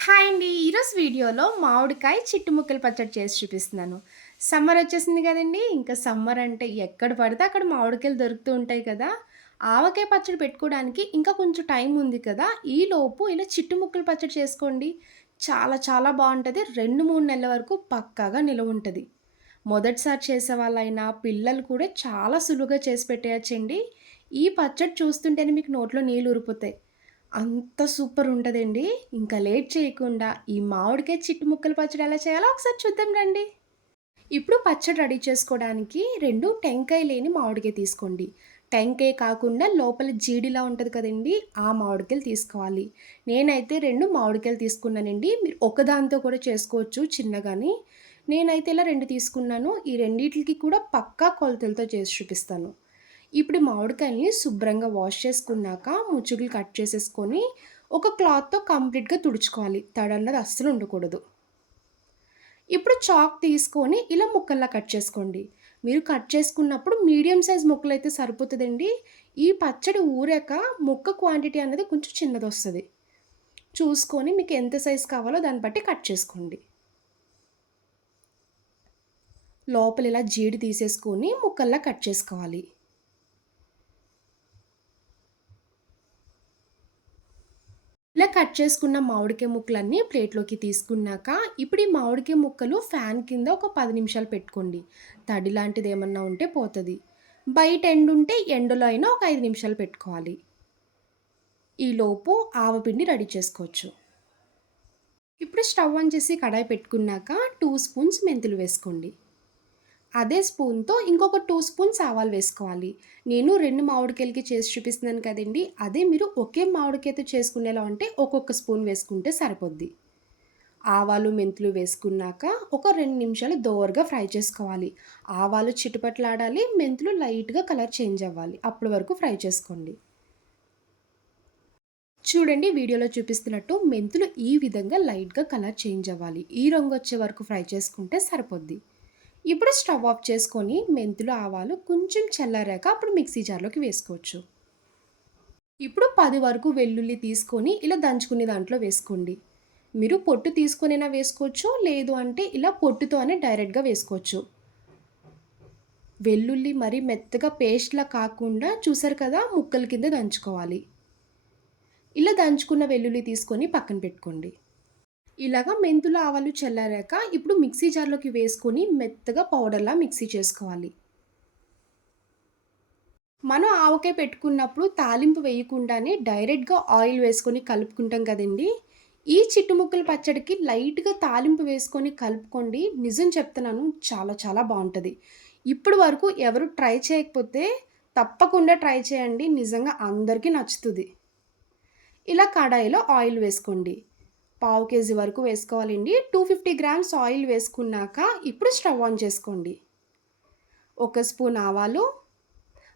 Hi అండి. ఈరోజు వీడియోలో మామిడికాయ చిట్టు ముక్కలు పచ్చడి చేసి చూపిస్తున్నాను. సమ్మర్ వచ్చేసింది కదండీ! ఇంకా సమ్మర్ అంటే ఎక్కడ పడితే అక్కడ మామిడికాయలు దొరుకుతూ ఉంటాయి కదా! ఆవకాయ పచ్చడి పెట్టుకోవడానికి ఇంకా కొంచెం టైం ఉంది కదా! ఈలోపు ఇలా చిట్టు ముక్కలు పచ్చడి చేసుకోండి. చాలా చాలా బాగుంటుంది రెండు మూడు నెలల వరకు పక్కాగా నిలవుంటది. మొదటిసారి చేసే వాళ్ళైనా పిల్లలు కూడా చాలా సులువుగా చేసి పెట్టేయచ్చండి ఈ పచ్చడి చూస్తుంటేనే మీకు నోట్లో నీళ్ళు ఉరిపోతాయి అంత సూపర్ ఉంటుందండి ఇంకా లేట్ చేయకుండా ఈ మామిడికాయ చిట్టు ముక్కలు పచ్చడి ఎలా చేయాలో ఒకసారి చూద్దాం రండి. ఇప్పుడు పచ్చడి రెడీ చేసుకోవడానికి రెండు టెంకాయ లేని మామిడికాయ తీసుకోండి. టెంకాయ కాకుండా లోపల జీడిలా ఉంటుంది కదండీ! ఆ మామిడికాయలు తీసుకోవాలి. నేనైతే రెండు మామిడికాయలు తీసుకున్నానండి. మీరు ఒకదాంతో కూడా చేసుకోవచ్చు చిన్నగాని. నేనైతే ఇలా రెండు తీసుకున్నాను. ఈ రెండిటికి కూడా పక్కా కొలతలతో చేసి చూపిస్తాను. ఇప్పుడు ఈ మామిడికాయల్ని శుభ్రంగా వాష్ చేసుకున్నాక ముచ్చుకులు కట్ చేసేసుకొని ఒక క్లాత్‌తో కంప్లీట్‌గా తుడుచుకోవాలి. తడన్నది అస్సలు ఉండకూడదు. ఇప్పుడు చాక్ తీసుకొని ఇలా ముక్కల్లా కట్ చేసుకోండి. మీరు కట్ చేసుకున్నప్పుడు మీడియం సైజ్ ముక్కలు అయితే సరిపోతుందండి ఈ పచ్చడి ఊరాక ముక్క క్వాంటిటీ అనేది కొంచెం చిన్నదొస్తది. చూసుకొని మీకు ఎంత సైజ్ కావాలో దాన్ని బట్టి కట్ చేసుకోండి. లోపల ఇలా జీడి తీసేసుకొని ముక్కల్లా కట్ చేసుకోవాలి. ఇలా కట్ చేసుకున్న మామిడికాయ ముక్కలన్నీ ప్లేట్‌లోకి తీసుకున్నాక, ఇప్పుడు ఈ మామిడికాయ ముక్కలు ఫ్యాన్ కింద ఒక పది నిమిషాలు పెట్టుకోండి. తడి లాంటిది ఏమన్నా ఉంటే పోతుంది బయట ఎండుంటే ఎండలో అయినా ఒక ఐదు నిమిషాలు పెట్టుకోవాలి. ఈలోపు ఆవపిండి రెడీ చేసుకోవచ్చు. ఇప్పుడు స్టవ్ ఆన్ చేసి కడాయి పెట్టుకున్నాక టూ స్పూన్స్ మెంతులు వేసుకోండి. అదే స్పూన్‌తో ఇంకొక టూ స్పూన్స్ ఆవాలు వేసుకోవాలి. నేను రెండు మామిడికాయలకి చేసి చూపిస్తున్నాను కదండి అదే మీరు ఒకే మామిడికాయతో చేసుకునేలా ఉంటే ఒక్కొక్క స్పూన్ వేసుకుంటే సరిపోద్ది. ఆవాలు, మెంతులు వేసుకున్నాక ఒక రెండు నిమిషాలు దోరగా ఫ్రై చేసుకోవాలి. ఆవాలు చిటుపట్లాడాలి మెంతులు లైట్‌గా కలర్ చేంజ్ అవ్వాలి. అప్పటి వరకు ఫ్రై చేసుకోండి. చూడండి వీడియోలో చూపిస్తున్నట్టు మెంతులు ఈ విధంగా లైట్‌గా కలర్ చేంజ్ అవ్వాలి. ఈ రంగు వచ్చే వరకు ఫ్రై చేసుకుంటే సరిపోద్ది. ఇప్పుడు స్టవ్ ఆఫ్ చేసుకొని మెంతులు, ఆవాలు కొంచెం చల్లారాక అప్పుడు మిక్సీ జార్‌లోకి వేసుకోవచ్చు. ఇప్పుడు పది వరకు వెల్లుల్లి తీసుకొని ఇలా దంచుకునే దాంట్లో వేసుకోండి. మీరు పొట్టు తీసుకొనైనా వేసుకోవచ్చు. లేదు అంటే ఇలా పొట్టుతోనే డైరెక్ట్‌గా వేసుకోవచ్చు. వెల్లుల్లి మరీ మెత్తగా పేస్ట్‌లా కాకుండా చూసారు కదా! ముక్కల కింద దంచుకోవాలి. ఇలా దంచుకున్న వెల్లుల్లి తీసుకొని పక్కన పెట్టుకోండి. ఇలాగ మెంతులు, ఆవాలు చల్లారాక ఇప్పుడు మిక్సీ జార్‌లోకి వేసుకొని మెత్తగా పౌడర్‌లా మిక్సీ చేసుకోవాలి. మనం ఆవకాయ పెట్టుకున్నప్పుడు తాలింపు వేయకుండానే డైరెక్ట్‌గా ఆయిల్ వేసుకొని కలుపుకుంటాం కదండీ! ఈ చిట్టు ముక్కల పచ్చడికి లైట్‌గా తాలింపు వేసుకొని కలుపుకోండి. నిజం చెప్తున్నాను చాలా చాలా బాగుంటుంది ఇప్పటి వరకు ఎవరు ట్రై చేయకపోతే తప్పకుండా ట్రై చేయండి. నిజంగా అందరికీ నచ్చుతుంది ఇలా కడాయిలో ఆయిల్ వేసుకోండి. పావు కేజీ వరకు వేసుకోవాలండి. 250 గ్రామ్స్ ఆయిల్ వేసుకున్నాక ఇప్పుడు స్టవ్ ఆన్ చేసుకోండి. ఒక స్పూన్ ఆవాలు,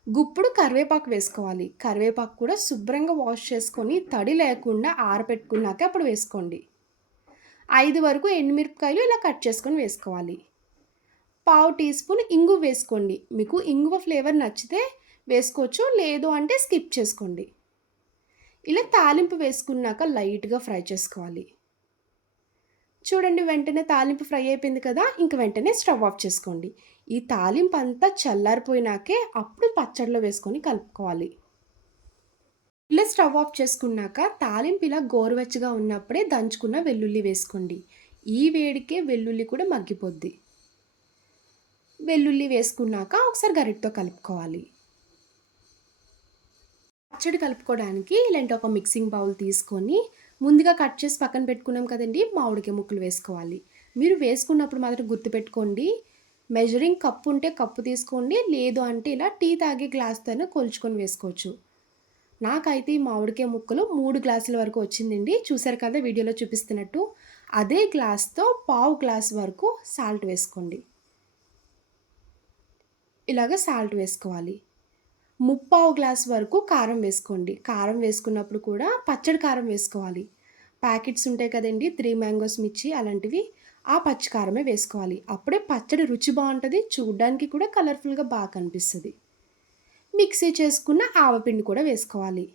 గుప్పుడు కరివేపాకు వేసుకోవాలి. కరివేపాకు కూడా శుభ్రంగా వాష్ చేసుకొని తడి లేకుండా ఆరబెట్టుకున్నాక అప్పుడు వేసుకోండి. ఐదు వరకు ఎండుమిరపకాయలు ఇలా కట్ చేసుకొని వేసుకోవాలి. పావు టీ స్పూన్ ఇంగువ వేసుకోండి. మీకు ఇంగువ ఫ్లేవర్ నచ్చితే వేసుకోవచ్చు. లేదు అంటే స్కిప్ చేసుకోండి. ఇలా తాలింపు వేసుకున్నాక లైట్‌గా ఫ్రై చేసుకోవాలి. చూడండి వెంటనే తాలింపు ఫ్రై అయిపోయింది కదా! ఇంక వెంటనే స్టవ్ ఆఫ్ చేసుకోండి. ఈ తాలింపు అంతా చల్లారిపోయినాకే అప్పుడు పచ్చడిలో వేసుకొని కలుపుకోవాలి. ఇలా స్టవ్ ఆఫ్ చేసుకున్నాక తాలింపు ఇలా గోరువెచ్చగా ఉన్నప్పుడే దంచుకున్న వెల్లుల్లి వేసుకోండి. ఈ వేడికే వెల్లుల్లి కూడా మగ్గిపోద్ది. వెల్లుల్లి వేసుకున్నాక ఒకసారి గరిటతో కలుపుకోవాలి. పచ్చడి కలుపుకోవడానికి ఇలాంటి ఒక మిక్సింగ్ బౌల్ తీసుకొని ముందుగా కట్ చేసి పక్కన పెట్టుకున్నాం కదండీ! మామిడికాయ ముక్కలు వేసుకోవాలి. మీరు వేసుకున్నప్పుడు మాత్రం గుర్తుపెట్టుకోండి. మెజరింగ్ కప్పు ఉంటే కప్పు తీసుకోండి. లేదు అంటే ఇలా టీ తాగే గ్లాస్‌తోనే కొలుచుకొని వేసుకోవచ్చు. నాకైతే ఈ మామిడికాయ ముక్కలు మూడు గ్లాసుల వరకు వచ్చిందండి. చూసారు కదా వీడియోలో చూపిస్తున్నట్టు. అదే గ్లాస్‌తో పావు గ్లాస్ వరకు సాల్ట్ వేసుకోండి. ఇలాగ సాల్ట్ వేసుకోవాలి. ముప్పావు గ్లాస్ వరకు కారం వేసుకోండి. కారం వేసుకున్నప్పుడు కూడా పచ్చడి కారం వేసుకోవాలి. ప్యాకెట్స్ ఉంటాయి కదండీ! త్రీ మ్యాంగోస్ మిర్చి అలాంటివి. ఆ పచ్చి కారమే వేసుకోవాలి. అప్పుడే పచ్చడి రుచి బాగుంటుంది చూడ్డానికి కూడా కలర్‌ఫుల్‌గా బాగా కనిపిస్తుంది మిక్సీ చేసుకున్న ఆవపిండి కూడా వేసుకోవాలి.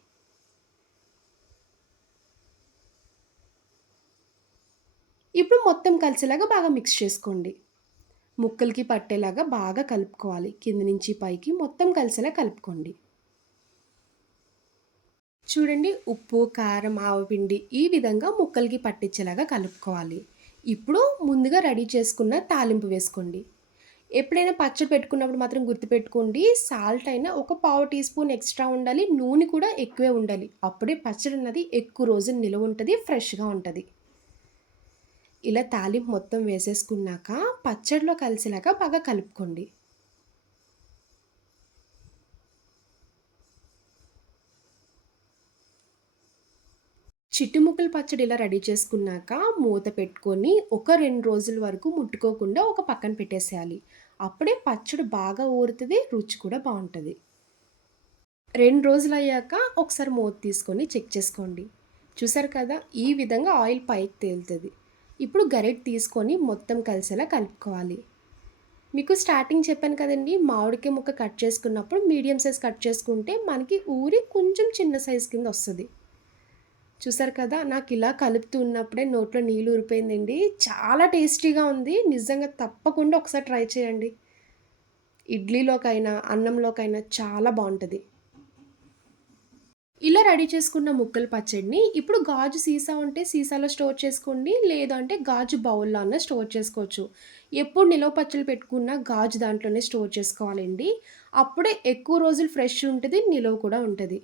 ఇప్పుడు మొత్తం కలిసేలాగా బాగా మిక్స్ చేసుకోండి. ముక్కలకి పట్టేలాగా బాగా కలుపుకోవాలి. కింద నుంచి పైకి మొత్తం కలిసేలా కలుపుకోండి. చూడండి ఉప్పు, కారం, ఆవపిండి ఈ విధంగా ముక్కలకి పట్టించేలాగా కలుపుకోవాలి. ఇప్పుడు ముందుగా రెడీ చేసుకున్న తాలింపు వేసుకోండి. ఎప్పుడైనా పచ్చడి పెట్టుకున్నప్పుడు మాత్రం గుర్తుపెట్టుకోండి సాల్ట్ అయినా ఒక పావు టీ స్పూన్ ఎక్స్ట్రా ఉండాలి. నూనె కూడా ఎక్కువే ఉండాలి. అప్పుడే పచ్చడి అన్నది ఎక్కువ రోజులు నిలవ ఉంటుంది ఫ్రెష్‌గా ఉంటుంది ఇలా తాలింపు మొత్తం వేసేసుకున్నాక పచ్చడిలో కలిసేలాగా బాగా కలుపుకోండి. చిట్టుముక్కల పచ్చడి ఇలా రెడీ చేసుకున్నాక మూత పెట్టుకొని ఒక రెండు రోజుల వరకు ముట్టుకోకుండా ఒక పక్కన పెట్టేసేయాలి. అప్పుడే పచ్చడి బాగా ఊరుతుంది రుచి కూడా బాగుంటుంది రెండు రోజులు అయ్యాక ఒకసారి మూత తీసుకొని చెక్ చేసుకోండి. చూసారు కదా! ఈ విధంగా ఆయిల్ పైకి తేలుతుంది ఇప్పుడు గరెట్ తీసుకొని మొత్తం కలిసేలా కలుపుకోవాలి. మీకు స్టార్టింగ్ చెప్పాను కదండీ! మామిడికాయ ముక్క కట్ చేసుకున్నప్పుడు మీడియం సైజ్ కట్ చేసుకుంటే మనకి ఊరి కొంచెం చిన్న సైజ్ కింద వస్తుంది చూసారు కదా! నాకు ఇలా కలుపుతూ ఉన్నప్పుడే నోట్లో నీళ్ళు ఊరిపోయిందండి. చాలా టేస్టీగా ఉంది. నిజంగా తప్పకుండా ఒకసారి ట్రై చేయండి. ఇడ్లీలోకైనా, అన్నంలోకైనా చాలా బాగుంటుంది ఇలా రెడీ చేసుకున్న ముక్కల పచ్చడిని ఇప్పుడు గాజు సీసా ఉంటే సీసాలో స్టోర్ చేసుకోండి. లేదంటే గాజు బౌల్‌లో అన్న స్టోర్ చేసుకోవచ్చు. ఎప్పుడు నిలవ పచ్చడి పెట్టుకున్నా గాజు దాంట్లోనే స్టోర్ చేసుకోవాలండి. అప్పుడే ఎక్కువ రోజులు ఫ్రెష్ ఉంటుంది నిలువ కూడా ఉంటుంది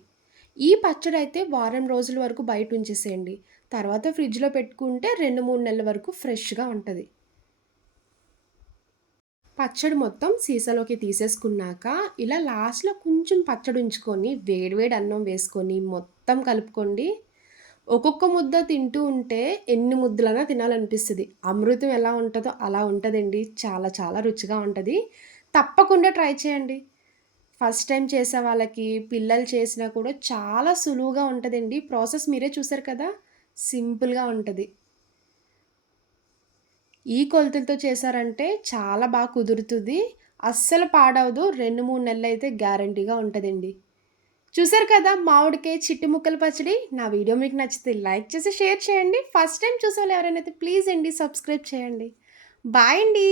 ఈ పచ్చడి అయితే వారం రోజుల వరకు బయట ఉంచేసేయండి. తర్వాత ఫ్రిడ్జ్‌లో పెట్టుకుంటే 2, 3 నెలల వరకు ఫ్రెష్‌గా ఉంటుంది పచ్చడి మొత్తం సీసాలోకి తీసేసుకున్నాక ఇలా లాస్ట్‌లో కొంచెం పచ్చడి ఉంచుకొని వేడి వేడి అన్నం వేసుకొని మొత్తం కలుపుకోండి. ఒక్కొక్క ముద్ద తింటూ ఉంటే ఎన్ని ముద్దలైనా తినాలనిపిస్తుంది అమృతం ఎలా ఉంటుందో అలా ఉంటుందండి చాలా చాలా రుచిగా ఉంటుంది తప్పకుండా ట్రై చేయండి. ఫస్ట్ టైం చేసే వాళ్ళకి, పిల్లలు చేసినా కూడా చాలా సులువుగా ఉంటుందండి ప్రాసెస్ మీరే చూసారు కదా! సింపుల్‌గా ఉంటుంది ఈ కొలతలతో చేశారంటే చాలా బాగా కుదురుతుంది అస్సలు పాడవదు. రెండు మూడు నెలలు అయితే గ్యారంటీగా ఉంటుందండి చూసారు కదా! మామిడికాయ చిట్టి ముక్కల పచ్చడి. నా వీడియో మీకు నచ్చితే లైక్ చేసి, షేర్ చేయండి. ఫస్ట్ టైం చూసే వాళ్ళు ఎవరైనా అయితే ప్లీజ్ అండి సబ్స్క్రైబ్ చేయండి. బాయ్ అండి.